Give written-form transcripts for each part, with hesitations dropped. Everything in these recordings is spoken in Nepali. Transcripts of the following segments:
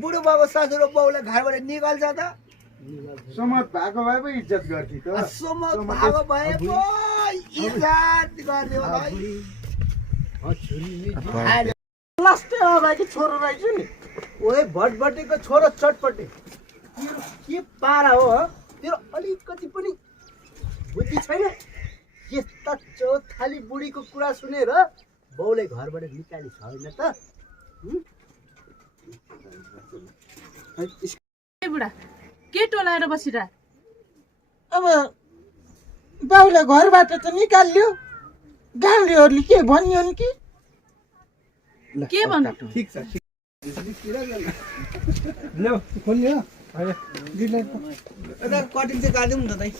बुढो बाबु ससुर बाउले घरबाट निकाल्छ त समत भएको भए पो इज्जत गर्थी त समत भएको भए पो इज्जत गर्ने होला लास्टै अगाडि छोरो रहेछ नि ओए भटभटेको छोरो चटपटे तेरो के पारा हो तेरो अलिकति पनि बुद्धि छैन यस्ता चौथाली बुढीको कुरा सुनेर बाउले घरबाट निकाली छैन त बुढा के टोलाएर बसिरा अब बाउले घरबाट त निकाल्यो गाउँलेहरूले के भन्यो नि कि के भन्नु ठीक छ लो खोल्यो एदा कटिङ चाहिँ काट्दिउँ न त दाइ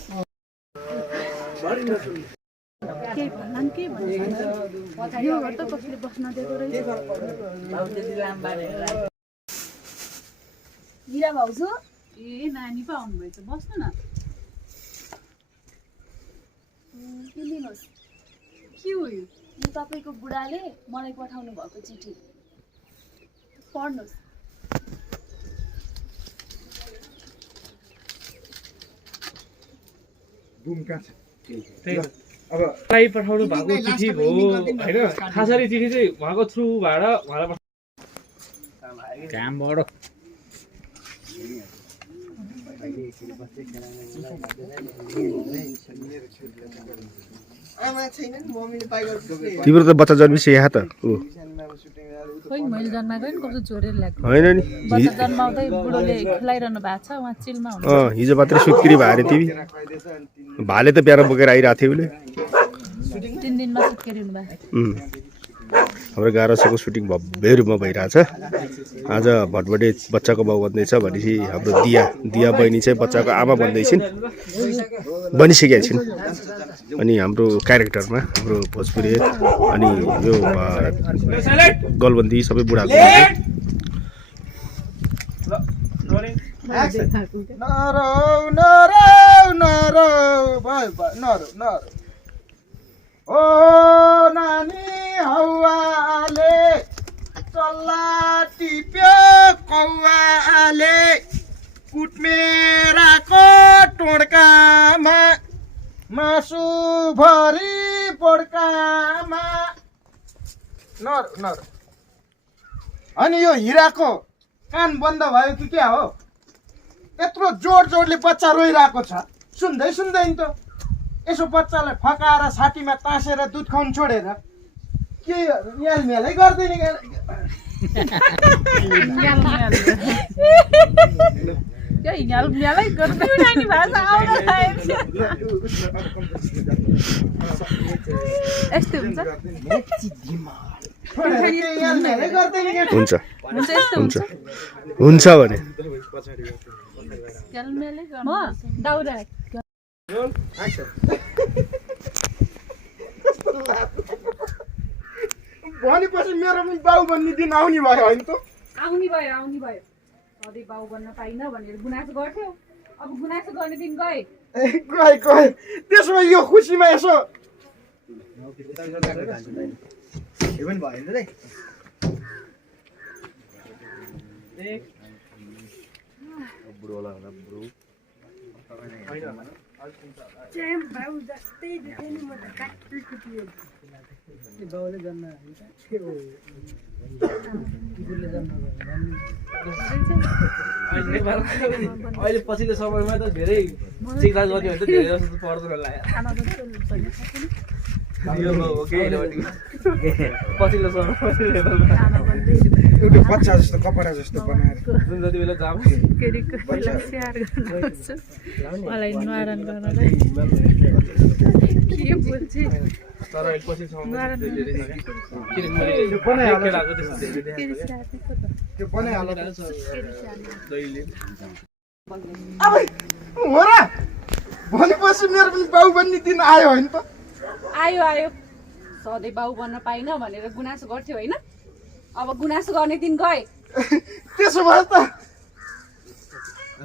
के भन्लान् के भन्छ यो घर त कसले बस्न दिएको रहेछ गिरा भाउजू ए नानी पो आउनु भएछ बस्नु न के लिनुहोस् के हो यो यो तपाईँको बुढाले मलाई पठाउनु भएको चिठी पढ्नुहोस् अब मलाई पठाउनु भएको चिठी हो होइन खासरी चिठी चाहिँ उहाँको थ्रुबाट उहाँलाई कामबाट तिम्रो त बच्चा जन्मिस यहाँ त खोइ मैले जन्माएको नि कस्तो जोरेर लाग्यो होइन नि बच्चा जन्माउँदै बुढोले खुलाइरहनु भएको छ उहाँ चिलमा हुन्छ हिजो मात्रै सुत्किरी भयो अरे तिमी भाले त बिहान बोकेर आइरहेको थियो उसले 3 दिनमा सुत्केरी हुनु भयो हाम्रो गारसको सुटिङ भव्य रूपमा भइरहेछ आज भटभटे बच्चाको बाउ बन्दैछ भनेपछि हाम्रो दिया बहिनी चाहिँ बच्चाको आमा बन्दैछिन् बनिसकेका छिन् अनि हाम्रो क्यारेक्टरमा हाम्रो भोजपुरी अनि यो गलबन्दी सबै बुढाको ओ नानी हौवाले चल्ला टिप्यो कौवाले कुटमेराको टोड्कामा मासु भरी पोड्कामा नर अनि यो हिराको कान बन्द भयो कि क्या हो यत्रो जोडले बच्चा रोइरहेको छ सुन्दै नि त यसो बच्चालाई फकाएर छातीमा तासेर दुध खुवाउनु छोडेर के म्यालै गर्दैन हुन्छ भने भनेपछि मेरो पनि बाउ बन्ने दिन आउने भयो होइन त आउने भयो सधैँ बाउ बन्न पाइन भनेर गुनासो गर्थ्यो अब गुनासो गर्ने दिन गए गए त्यसमा यो खुसीमा यसो अहिले पछिल्लो समयमा त धेरै चिक्ला गर्ने भने त धेरै जस्तो पर्दैन पछिल्लो समयमा एउटा बच्चा जस्तो कपडा जस्तो बनाएर जुन जति बेला जाम मलाई न्वारण गर्नलाई के बोल्छ तर पछि समयमा त्यो बनाइहाल्नु जहिले अब हो र भनेपछि मेरो पनि बाउ बन्ने दिन आयो होइन त आयो सधैँ बाउ बन्न पाइन भनेर गुनासो गर्थ्यो होइन अब गुनासो गर्ने दिन गए त्यसो भए त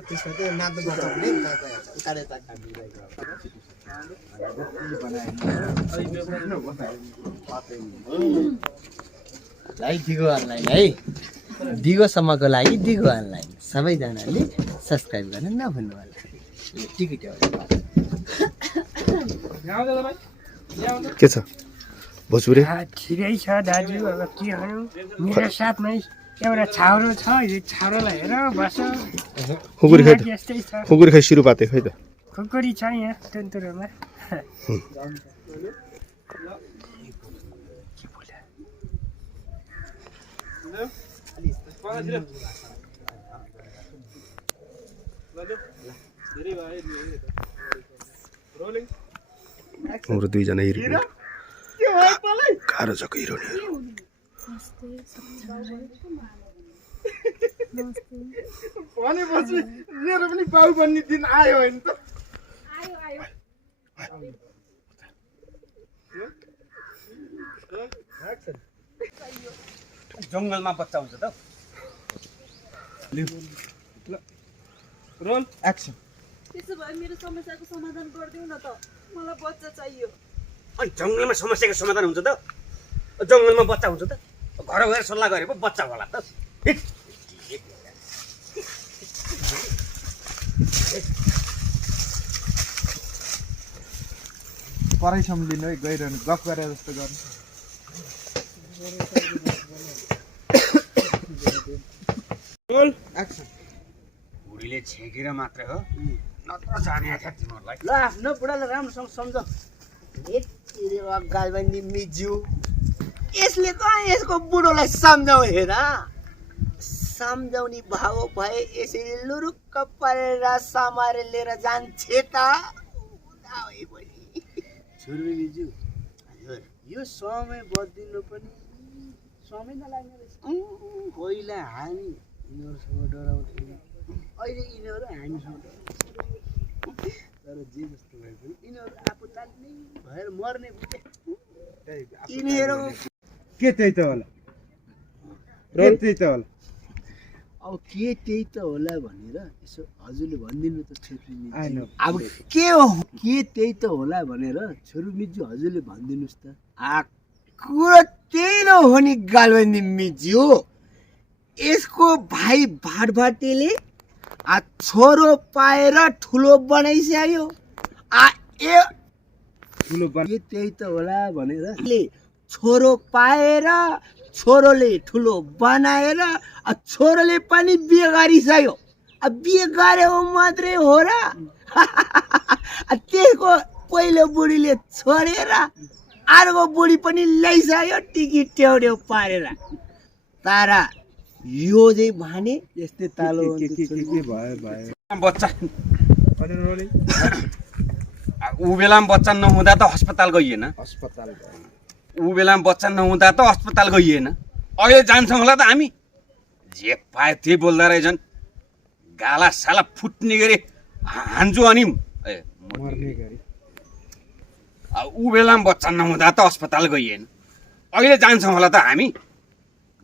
त्यसमा चाहिँ नाच्नु पर्छ भने लाई दिगो हाल्लाई है दिगोसम्मको लागि दिगो अनलाइन सबैजनाले सब्सक्राइब गर्न नभुल्नु होला। टिकट के छ भोजपुरी ठिकै छ दाजु। अब के गर्नु, मेरो साथमै एउटा छाउरो छ, यो छाउरोलाई हेर बस। खुकुरी खै त यस्तै छ, खुकुरी खै सुरुपाते खै त खुकुरी छ यहाँ टुनटुरोमा। हाम्रो दुईजना हिरो गाह्रो छ हिरो भनेपछि मेरो पनि बाउ बन्ने दिन आयो होइन त। जङ्गलमा बच्चा हुन्छ त। Roll action. त्यसो भए मेरो समस्याको समाधान गरिदेऊ न त, मलाई बच्चा चाहियो। अनि जङ्गलमा समस्याको समाधान हुन्छ त? जङ्गलमा बच्चा हुन्छ त? घर गएर सल्लाह गरे पो बच्चा होला त। पढाइ सम्झिनु है, गइरहनु गफ गरेर जस्तो गर्नु। Role action. बुढीले छेकेर मात्रै हो, नत्र जाने थियो तिमीहरूलाई। ल आफ्नो बुढालाई राम्रोसँग सम्झ। गालबन्दी मिज्यू यसले त यसको बुढोलाई सम्झाउ हेर। सम्झाउने भाव भए यसरी लुरुक्क परेर समारे लिएर जान्छे त। छोरी मिजु हजुर, यो समय बदलिनु पनि समय नलाग्ने रहेछ। पहिला हामी यिनीहरूसँग डराउँथ्यौँ, अहिले यिनीहरू हामीसँग डराउँछ। तर जे जस्तो भए पनि यिनीहरू आफू तान्ने भएर मर्ने यिनीहरू के त्यही त होला, रोल त्यही त होला। अब के त्यही त होला भनेर यसो हजुरले भनिदिनु त छोरी मिजु। अब के हो के त्यही त होला भनेर छोरी मिजु हजुरले भनिदिनुहोस् त। कुरो त्यही न हो नि गालबन्दी मिज्यू। यसको भाइ भाटभाटेले छोरो पाएर ठुलो बनाइसक्यो। ठुलो के त्यही त होला भनेर छोरो पाएर छोरोले ठुलो बनाएर छोरोले पनि बिहे गरिसक्यो। बिहे गरेको मात्रै हो र त्यसको पहिलो बुढीले छोडेर अर्को बुढी पनि ल्याइसक्यो टिकट ट्याउड्यो पारेर। तर यो चाहिँ भने यस्तै तालो के भयो बच्चा अनि रोलिङ ऊ बेलामा बच्चा नहुँदा त अस्पताल गइएन। अस्पताल भयो। ऊ बेलामा बच्चा नहुँदा त अस्पताल गइएन। अहिले जान्छौँ होला त हामी। जे पाए त्यही बोल्दा रहेछन्। गाला साला फुट्ने गरी हान्छु अनि मर्ने गरी। ऊ बेलामा बच्चा नहुँदा त अस्पताल गइएन। अहिले जान्छौँ होला त हामी।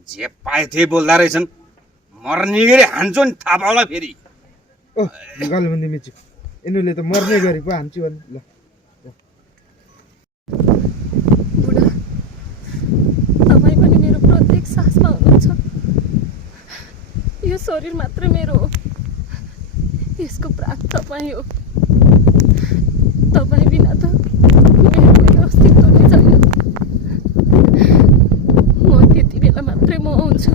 जे पाए त्यही बोल्दा रहेछन्। मर्ने गरी हान्छु नि थाहा पाउला फेरि। ओ गालबन्दी मिच्यो, यिनीहरूले त मर्ने गरी पो हान्छु भने। ल बुढा, तपाईँ पनि मेरो प्रत्येक सासमा हुनुहुन्छ। यो शरीर मात्र मेरो हो, यसको प्राण तपाईँ हो। तपाईँ बिना त मेरो कुनै अस्तित्व नै छैन। म त्यति बेला मात्रै म हुन्छु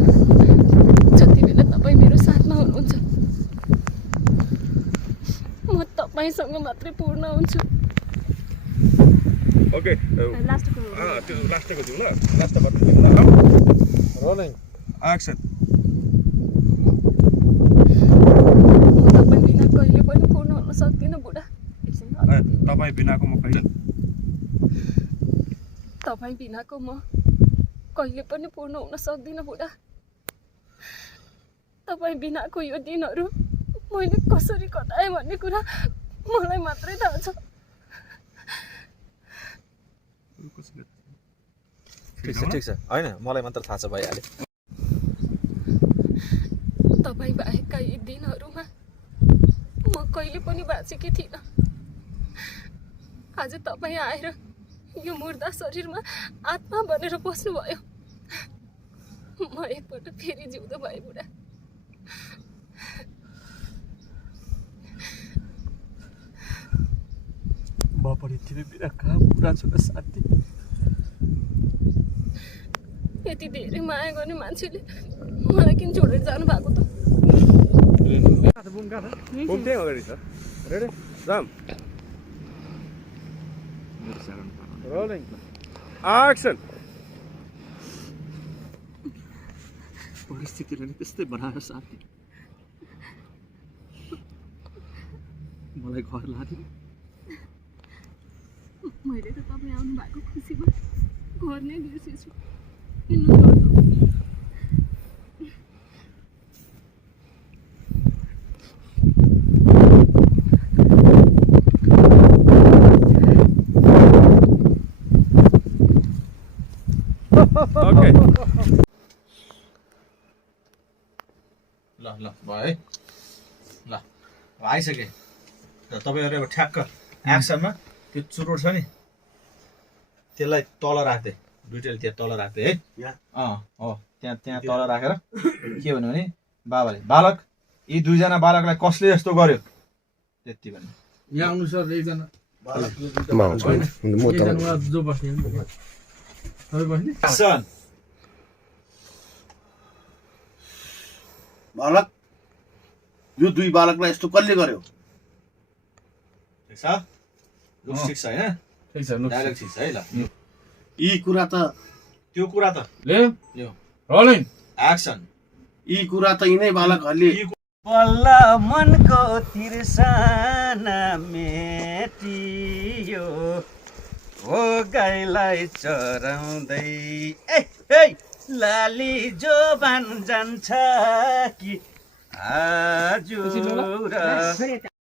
जति बेला तपाईँ मेरो साथमा हुनुहुन्छ। म तपाईँसँग मात्रै पूर्ण हुन्छु। ओके लास्टको त्यो लास्टको दिउँ ल, लास्ट बटन दिउँ ल। Rolling action. म तपाईँ बिना कहिले पनि पूर्ण हुन सक्दिनँ बुढा। तपाईँ बिनाको म कहिले तपाईँ बिनाको म कहिले पनि पूर्ण हुन सक्दिनँ बुढा। तपाईँ बिनाको यो दिनहरू मैले कसरी कटाएँ भन्ने कुरा मलाई मात्रै थाहा छ। ठिक छ होइन, मलाई मात्र थाहा छ भइहाल्यो। तपाईँ बाहेकका यी दिनहरूमा म कहिले पनि बाँचेकी थिइनँ। आज तपाईँ आएर यो मुर्दा शरीरमा आत्मा बनेर बस्नुभयो। म एकपल्ट फेरि जिउँदो भए बुढा। म पनि तिमी बिना कहाँ पुरा छु र साथी। यति धेरै माया गर्ने मान्छेले मलाई किन छोडेर जानु भएको त? त्यही अगाडि छ रेडी जाम रोलिङ एक्सन परिस्थितिले नै त्यस्तै बनाएर साथी मलाई घर लादिनु। मैले त तपाईँ आउनु भएको खुसीमा घर नै बिर्सेछु। किन्नु पर्छ। ओके ल ल भयो है ल आइसके र तपाईँहरू अब ठ्याक्क एक्सनमा त्यो चुरोट छ नि त्यसलाई तल राख्दै दुइटैले त्यहाँ तल राख्दै है हो त्यहाँ तल राखेर के भन्यो भने बाबाले बालक यी दुईजना बालकलाई कसले यस्तो गर्यो त्यति भन्यो। यहाँ आउनु सर एकजना म आउँछु हैन म त जो बस्ने तपाईँ बस्ने एक्सन बालक यो दुई बालकलाई यस्तो कसले गर्यो? ठिक छ लुक ठिक छ हैन ठिक छ डायलग ठिक छ है ल यी कुरा त त्यो कुरा त ले यो रोलिङ एक्सन यी कुरा त यिनै बालकहरूले बल्ल मनको तिर्सना मेटियो हो गाईलाई चराउँदै लाली जोबान जान्छ कि आज